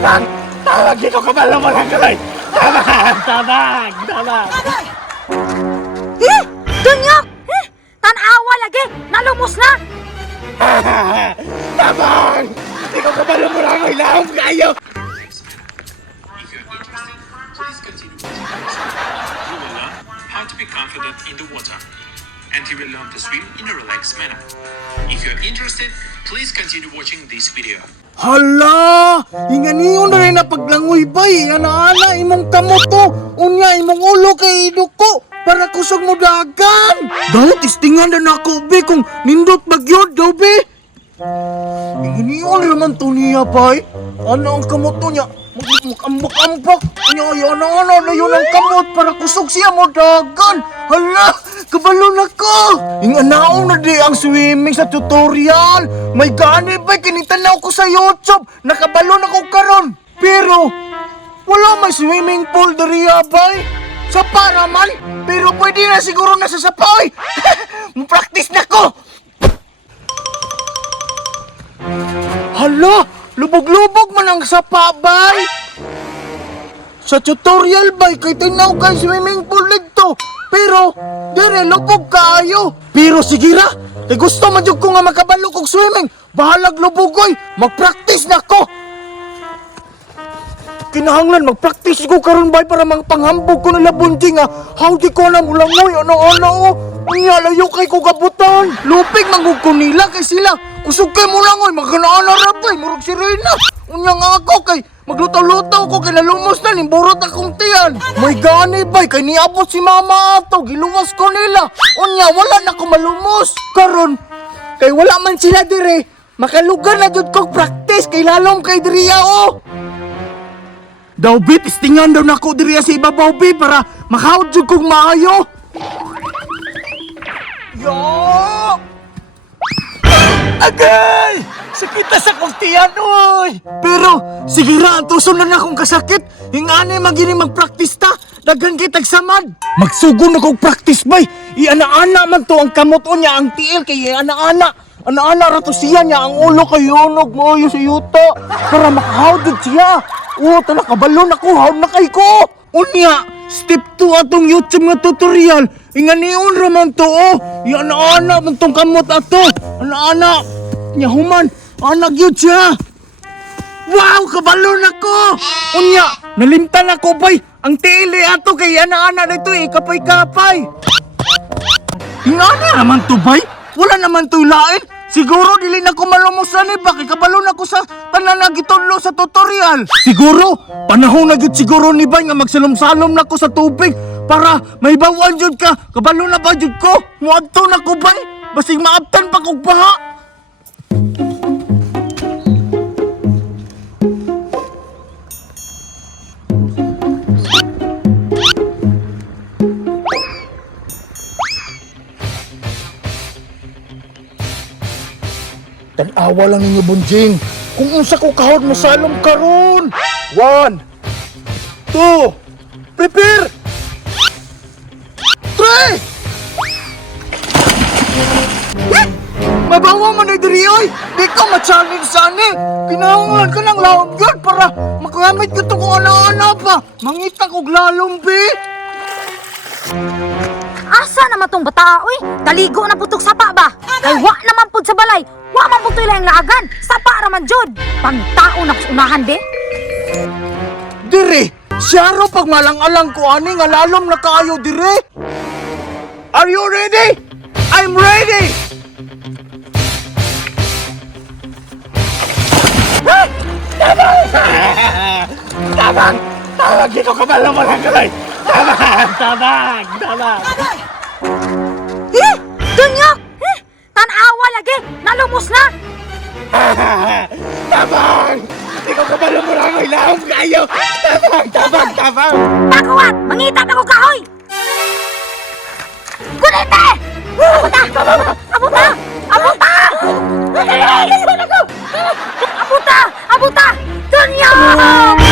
Tabang! Tabang! Di ko kabalo mo lang kay! Tabang! Tabang! Tabang! Dunyok! Tanawa lagi! Nalumos na! Tabang! Di ko kabalo mo lang kay! Lahom kayo! You will learn how to be confident in the water, and you will learn to swim in a relaxed manner. If you're interested, please continue watching this video. Hala! Inganiyon na rin na paglangoy bay. Ana-ana imong kamoto. Unya imong ulo kay iduko. Para kusog mo dagan. Daw, tistingan na ako be kung nindot magyod daw be. Inganiyon naman to niya bay. Ano ang kamoto niya? Mag-ambak-ambak. Unya, ana-ana na yun ang kamot para kusog siya mo dagan. Hala! Kabalo na ko! Inganaon na di ang swimming sa tutorial. May gani ba kinitanaw ko sa YouTube. Nakabalo na ko karon. Pero wala may swimming pool diriya bay. Sa paraman. Pero pwede na siguro na sa sapay. Practice na ko. Hala, lubog-lubog man ang sapa bay. Sa tutorial bay kay tinaw kay swimming pool dito. Pero, dire, lubog kaayo. Pero sige ra, kay gusto man jud ko nga makabalo kog swimming. Bahalag lubogoy, mag-practice na ko. Kinahanglan mag-practice ko karon bay para panghambog ko na labunting nga. How di ko na mulangoy, ano-ano o. Unya, layo kay ko gabutan. Lupig mangug ko nila kay sila. Kusog kay mulangoy, magkanaan ra bay, murag sirena. Unya nga ako kay maglutaw-lutaw ko kay nalumos na nimburot akong tiyan. May gani bay kay niabot si mama ato, giluwas ko nila. Unya wala na ko malumos. Karon kay wala man sila dire, makalugar na jud kog practice kay lalom kay diriya o. Daw bit, istingan daw nako diriya sa ibabaw bi para makahod jud kog maayo. Yo! Agay! Sakit na sa kong tiyan, oy! Pero, sige ra, tuson na akong kasakit. Hingani magini mag-practice ta. Daghan kay tagsamad. Magsugo na kong practice, bay. I-ana-ana man to ang kamot o niya, ang tiil kay ana-ana. Ana-ana ra to siya niya, ang ulo kay yonog mo yung sa yuto. Para makahawdod siya. Oo, tala, kabalon ako, hawd na kay ko. Unya, step 2 atong YouTube nga tutorial. Inganiyon raman to, oh. I-ana-ana man tong kamot ato. Ana-ana. Nyahuman. Anak yun siya! Wow! Kabalon ako! Unya! Nalimtan ako, bay! Ang tili ato kay ana-ana na ito eh! Kapay-kapay! Ingana naman to, bay! Wala naman to lain! Siguro dili na ko malumusan eh! Bakit kabalon ako sa tanan na gitudlo sa tutorial? Siguro! Panahon na yun siguro ni bay nga magsalom-salom na ko sa tubig para may bawan yun ka! Kabalon na ba yun ko? Muadto na ko, bay! Basing maabtan pa kong baha! Tanawa lang ninyo, Bunjing. Kung unsa ko kahod mo salom karon. 1, 2, prepare! 3! Mabawa mo na diri, oy! Di ka ma-challenge sani! Kinahanglan ka ng laon yun para makamit ka ito kung ano-ano pa! Mangita kong lalumbi! Asa naman tong bata, uy? Taligo na putok sapa ba? Kay wa naman pud sa balay. Wa man pud ilang laagan. Sapa raman jud. Pangtao na unahan de. Dire! Siyaro pag malang-alang ko ani nga lalom na kaayo dire! Are you ready? I'm ready! Tabang! Tabang! Di ko kabalo mo lang kay! Tabang! Tabang! Tabang! Dunyok! Tanawa lagi! Nalumos na! Tabang! Di ko kabalo mo lang kay! Lahom kayo! Tabang! Tabang! Tabang! Pakuwat! Mangita na ko kahoy! Kunete! Abuta! Abuta! Abuta! Abuta! Abuta! Dunyok!